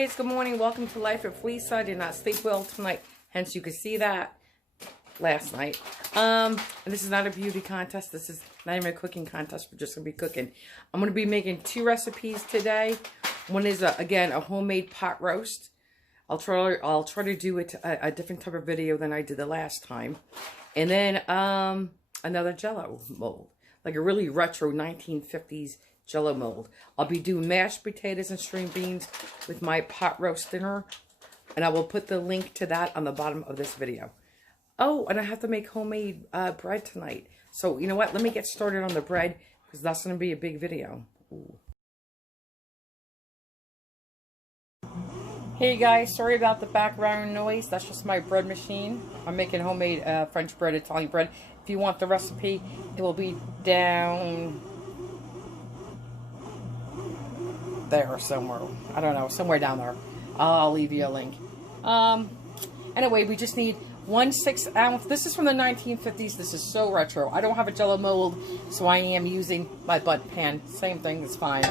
Guys, good morning. Welcome to Life at Fleece. I did not sleep well tonight, hence you could see that last night. And this is not a beauty contest. This is not even a cooking contest. We're just gonna be cooking. I'm gonna be making two recipes today. One is again a homemade pot roast. I'll try to do it a different type of video than I did the last time, and then another Jello mold, like a really retro 1950s Jello mold. I'll be doing mashed potatoes and string beans with my pot roast dinner, and I will put the link to that on the bottom of this video. Oh, and I have to make homemade bread tonight. So, you know what? Let me get started on the bread, because that's going to be a big video. Ooh. Hey guys, sorry about the background noise. That's just my bread machine. I'm making homemade French bread, Italian bread. If you want the recipe, it will be down there somewhere. I don't know, somewhere down there. I'll leave you a link. Anyway, we just need 1 6-ounce. This is from the 1950s. This is so retro. I don't have a Jello mold, so I am using my butt pan. Same thing, it's fine.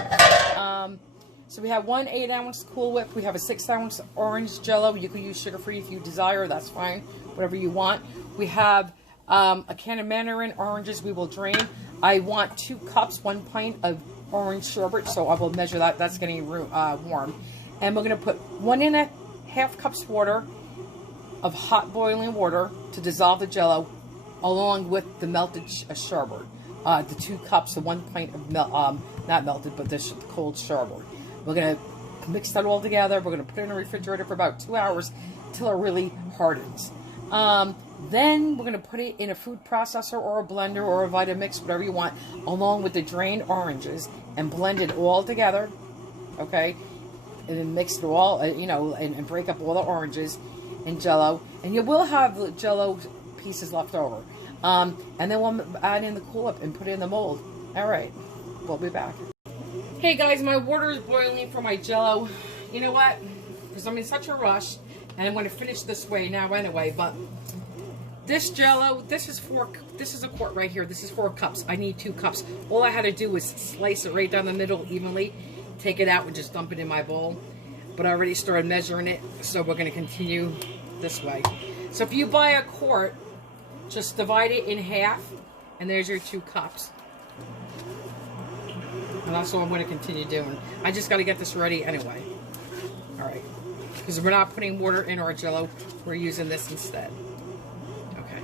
So we have 1 8-ounce Cool Whip. We have a 6-ounce orange Jello. You can use sugar-free if you desire. That's fine. Whatever you want. We have a can of mandarin oranges we will drain. I want 2 cups, 1 pint of orange sherbet, so I will measure that. That's getting warm. And we're going to put 1 1/2 cups water of hot boiling water to dissolve the Jello, along with the melted sherbet. The 2 cups, the 1 pint of not melted, but this cold sherbet. We're going to mix that all together. We're going to put it in the refrigerator for about 2 hours till it really hardens. Then we're going to put it in a food processor or a blender or a Vitamix, whatever you want, along with the drained oranges, and blend it all together, okay? And then mix it all, you know, and break up all the oranges and Jello. And you will have Jello pieces left over. And then we'll add in the Cool Whip and put it in the mold. All right, we'll be back. Hey guys, my water is boiling for my Jello. You know what? Because I'm in such a rush, and I'm going to finish this way now anyway, but this Jello, this is a quart right here. This is 4 cups. I need 2 cups. All I had to do was slice it right down the middle evenly, take it out and just dump it in my bowl. But I already started measuring it, so we're going to continue this way. So if you buy a quart, just divide it in half, and there's your 2 cups. And that's what I'm going to continue doing. I just got to get this ready anyway. All right. Because we're not putting water in our Jello. We're using this instead. Okay.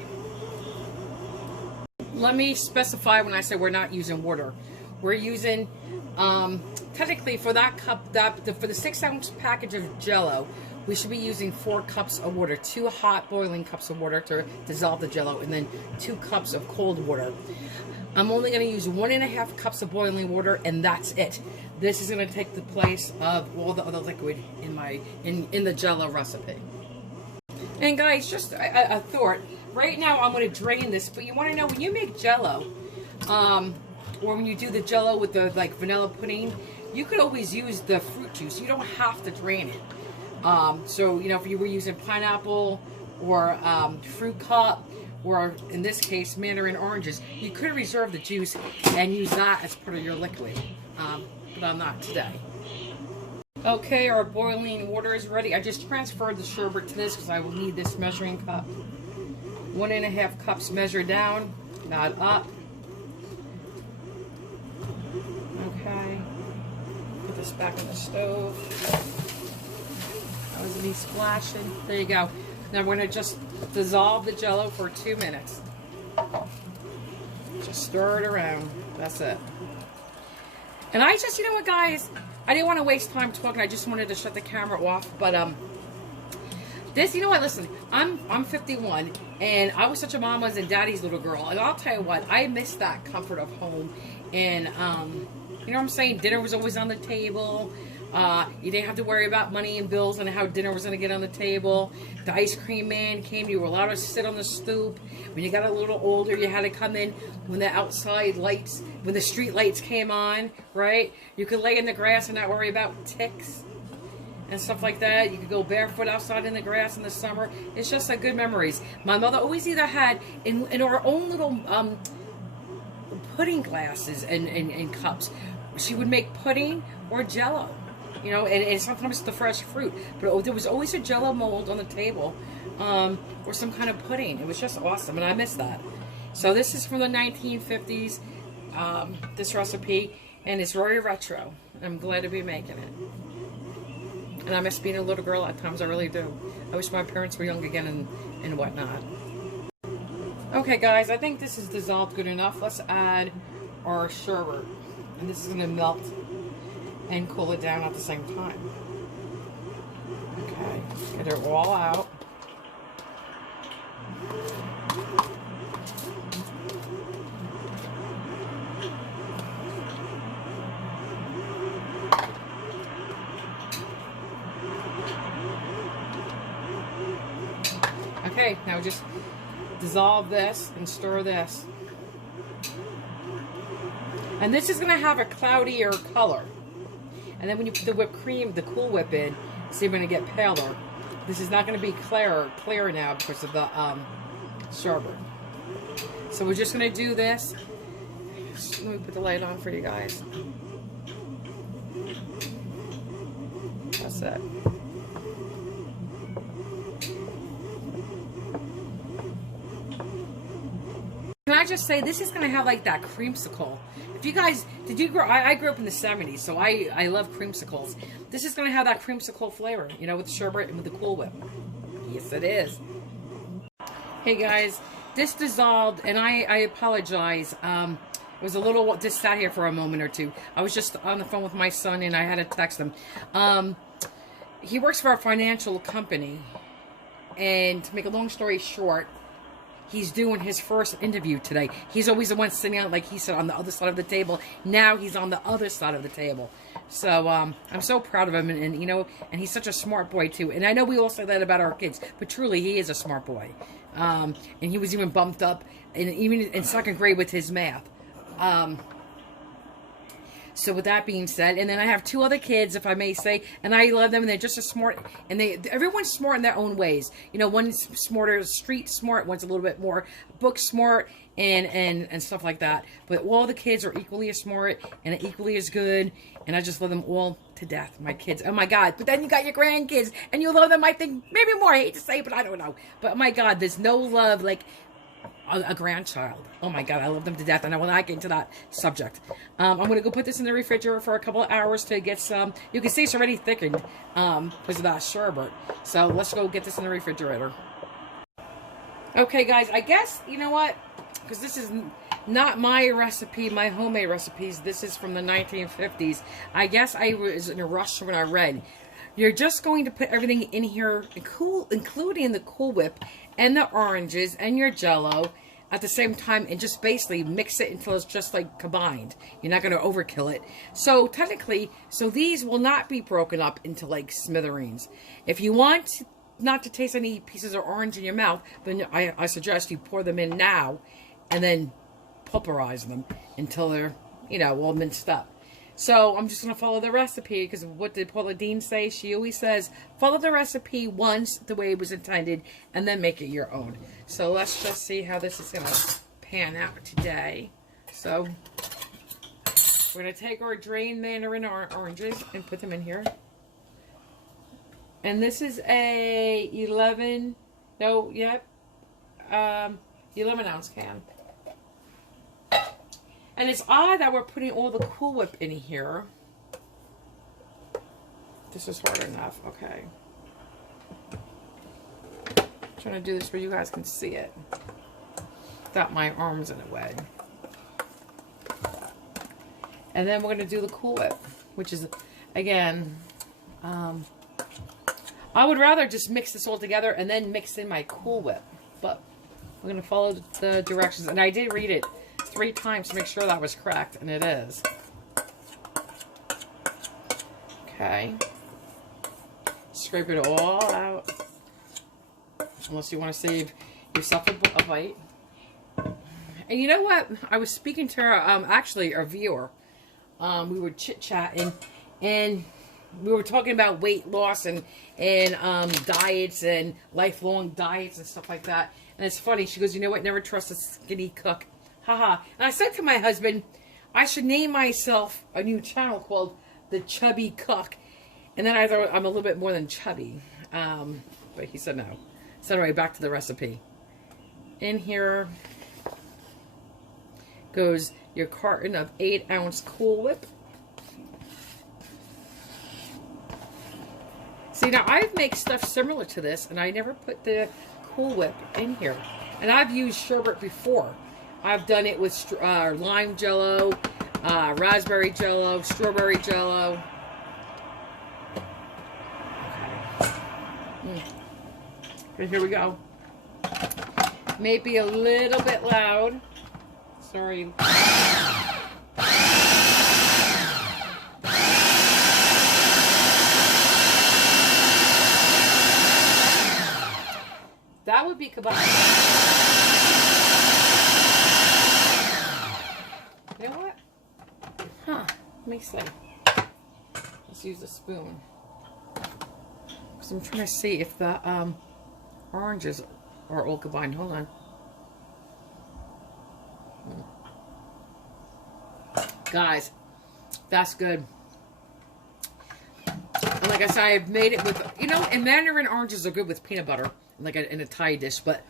Let me specify when I say we're not using water. We're using, technically for that cup, for the 6-ounce package of Jello, we should be using 4 cups of water. 2 hot boiling cups of water to dissolve the Jello, and then 2 cups of cold water. I'm only going to use 1 1/2 cups of boiling water, and that's it. This is going to take the place of all the other liquid in the Jello recipe. And guys, just a thought. Right now, I'm going to drain this, but you want to know, when you make Jello, or when you do the Jello with the vanilla pudding, you could always use the fruit juice. You don't have to drain it. So, you know, if you were using pineapple or fruit cup, or in this case, mandarin oranges, you could reserve the juice and use that as part of your liquid. But I'm not today. Okay, our boiling water is ready. I just transferred the sherbet to this because I will need this measuring cup. 1 1/2 cups measured down, not up. Okay. Put this back in the stove. That was me splashing. There you go. Now we're going to just dissolve the Jello for 2 minutes. Just stir it around. That's it. And I just, you know what, guys? I didn't want to waste time talking. I just wanted to shut the camera off. But this, you know what? Listen, I'm 51, and I was such a mama's and daddy's little girl. And I'll tell you what, I miss that comfort of home. And you know what I'm saying? Dinner was always on the table. You didn't have to worry about money and bills and how dinner was going to get on the table. The ice cream man came. You were allowed to sit on the stoop. When you got a little older, you had to come in when the outside lights, when the street lights came on, right? You could lay in the grass and not worry about ticks and stuff like that. You could go barefoot outside in the grass in the summer. It's just like good memories. My mother always either had in our own little pudding glasses and cups. She would make pudding or Jello. You know, and sometimes the fresh fruit. But there was always a Jello mold on the table, or some kind of pudding. It was just awesome, and I miss that. So this is from the 1950s, this recipe, and it's very retro. I'm glad to be making it. And I miss being a little girl at times, I really do. I wish my parents were young again and whatnot. Okay guys, I think this is dissolved good enough. Let's add our sherbet. And this is going to melt and cool it down at the same time. Okay, get it all out. Okay, now just dissolve this and stir this. And this is going to have a cloudier color. And then when you put the whipped cream, the Cool Whip in, so you're going to get paler. This is not going to be clear now because of the sherbet. So we're just going to do this. Let me put the light on for you guys. That's it. Can I just say, this is going to have like that creamsicle. If you guys, did you grow, I grew up in the 70s, so I love creamsicles. This is going to have that creamsicle flavor, you know, with the sherbet and with the Cool Whip. Yes, it is. Hey guys, this dissolved, and I apologize. It was a little, just sat here for a moment or two. I was just on the phone with my son, and I had to text him. He works for a financial company, and to make a long story short, he's doing his first interview today. He's always the one sitting out, like he said, on the other side of the table. Now he's on the other side of the table. So I'm so proud of him, and you know, and he's such a smart boy too. And I know we all say that about our kids, but truly he is a smart boy. And he was even bumped up, and even in second grade with his math. So with that being said, and then I have two other kids, if I may say, and I love them, and they're just as smart, and everyone's smart in their own ways. You know, one's smarter, street smart, one's a little bit more book smart, and stuff like that. But all the kids are equally as smart and equally as good, and I just love them all to death, my kids. Oh my God. But then you got your grandkids, and you love them, I think, maybe more. I hate to say it, but I don't know. But oh my God, there's no love like a grandchild. Oh my God, I love them to death. And I will not get into that subject. I'm going to go put this in the refrigerator for a couple of hours to get some. You can see it's already thickened because of that sherbet. So let's go get this in the refrigerator. Okay, guys, I guess, you know what? Because this is not my recipe, my homemade recipes. This is from the 1950s. I guess I was in a rush when I read. You're just going to put everything in here, including the Cool Whip and the oranges and your Jello at the same time, and just basically mix it until it's just like combined. You're not going to overkill it. So technically, these will not be broken up into like smithereens. If you want not to taste any pieces of orange in your mouth, then I suggest you pour them in now and then pulverize them until they're, you know, all minced up. So I'm just going to follow the recipe, because what did Paula Deen say? She always says, follow the recipe once the way it was intended, and then make it your own. So let's just see how this is going to pan out today. So we're going to take our drained mandarin oranges and put them in here. And this is a 11 ounce can. And it's odd that we're putting all the Cool Whip in here. This is hard enough. Okay. I'm trying to do this where you guys can see it without my arms in the way. And then we're going to do the Cool Whip, which is, again, I would rather just mix this all together and then mix in my Cool Whip. But we're going to follow the directions. And I did read it 3 times to make sure that was correct, and it is. Okay. Scrape it all out. Unless you want to save yourself a bite. And you know what? I was speaking to actually a viewer. We were chit-chatting, and we were talking about weight loss and diets and lifelong diets and stuff like that. And it's funny. She goes, you know what? Never trust a skinny cook. Haha. And I said to my husband, I should name myself a new channel called The Chubby Cook. And then I thought I'm a little bit more than chubby. But he said no. So anyway, back to the recipe. In here goes your carton of 8-ounce Cool Whip. See, now I make stuff similar to this, and I never put the Cool Whip in here. And I've used Sherbet before. I've done it with lime Jello, raspberry Jello, strawberry Jello. Okay, here we go. Maybe a little bit loud. Sorry. That would be kebab. You know what? Huh. Let me see. Let's use a spoon. Because I'm trying to see if the oranges are all combined. Hold on. Guys, that's good. And like I said, I've made it with, you know, and mandarin oranges are good with peanut butter, like in a Thai dish. But,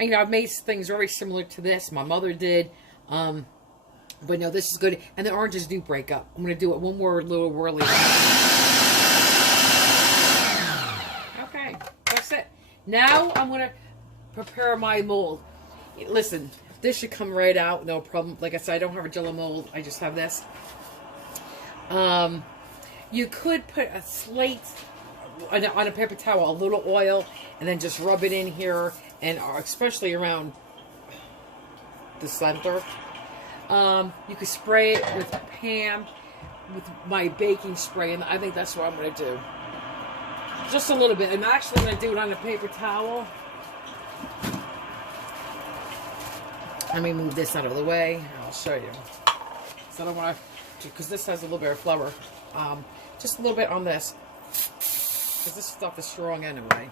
you know, I've made things very similar to this. My mother did. But no, this is good. And the oranges do break up. I'm going to do it one more little whirly. Okay, that's it. Now I'm going to prepare my mold. Listen, this should come right out, no problem. Like I said, I don't have a Jello mold. I just have this. You could put a slate on a paper towel, a little oil, and then just rub it in here, and especially around the center. You could spray it with Pam, with my baking spray, and I think that's what I'm going to do. Just a little bit. I'm actually going to do it on a paper towel. Let me move this out of the way. I'll show you. So I don't want to, because this has a little bit of flour. Just a little bit on this, because this stuff is strong anyway.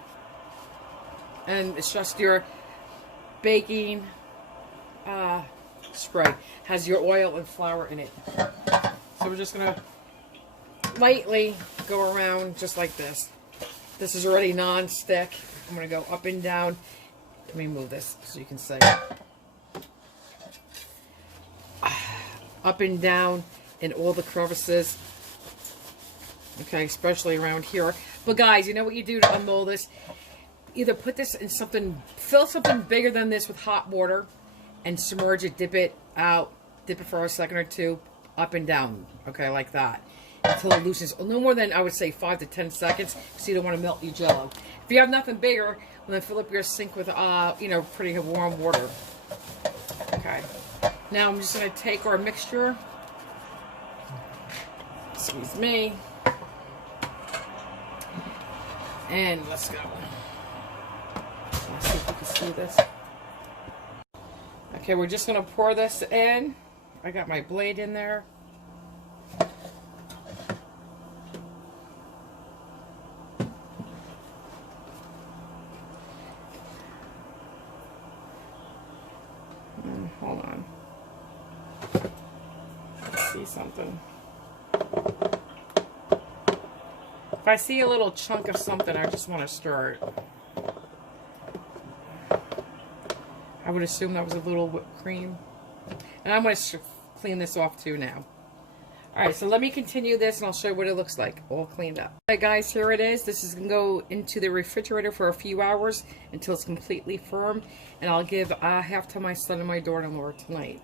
And it's just your baking spray. Has your oil and flour in it. So we're just going to lightly go around just like this. This is already non-stick. I'm going to go up and down. Let me move this so you can see. Up and down in all the crevices. Okay, especially around here. But guys, you know what you do to unmold this? Either put this in something, fill something bigger than this with hot water and submerge it, dip it out, dip it for a second or two, up and down. Okay, like that. Until it loosens. No more than, I would say, 5 to 10 seconds, because you don't want to melt your Jello. If you have nothing bigger, well, then fill up your sink with, you know, pretty warm water. Okay. Now I'm just going to take our mixture. Excuse me. And let's go. Let's see if you can see this. Okay, we're just going to pour this in. I got my blade in there. Hold on. Let's see something. If I see a little chunk of something, I just want to stir it. I would assume that was a little whipped cream. And I'm going to clean this off too now. Alright, so let me continue this and I'll show you what it looks like, all cleaned up. Alright guys, here it is. This is going to go into the refrigerator for a few hours until it's completely firm. And I'll give half to my son and my daughter-in-law tonight.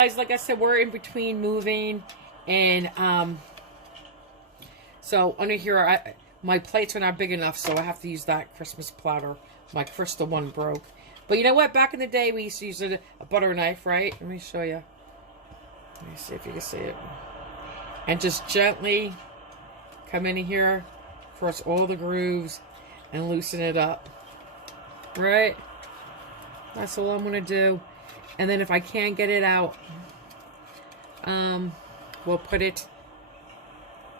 Guys, like I said, we're in between moving. And so under here, my plates are not big enough, so I have to use that Christmas platter. My crystal one broke. But you know what? Back in the day, we used to use a butter knife, right? Let me show you. Let me see if you can see it. And just gently come in here, cross all the grooves, and loosen it up. Right? That's all I'm going to do. And then if I can't get it out, we'll put it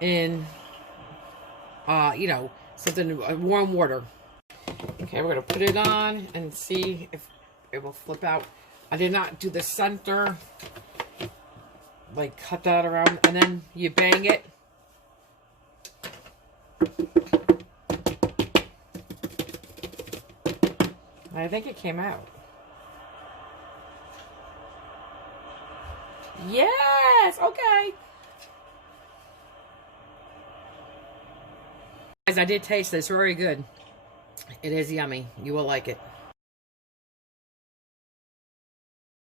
in, you know, something, warm water. Okay, we're going to put it on and see if it will flip out. I did not do the center. like cut that around, and then you bang it. I think it came out. Yes, okay. Guys, I did taste this. Very good. It is yummy. You will like it.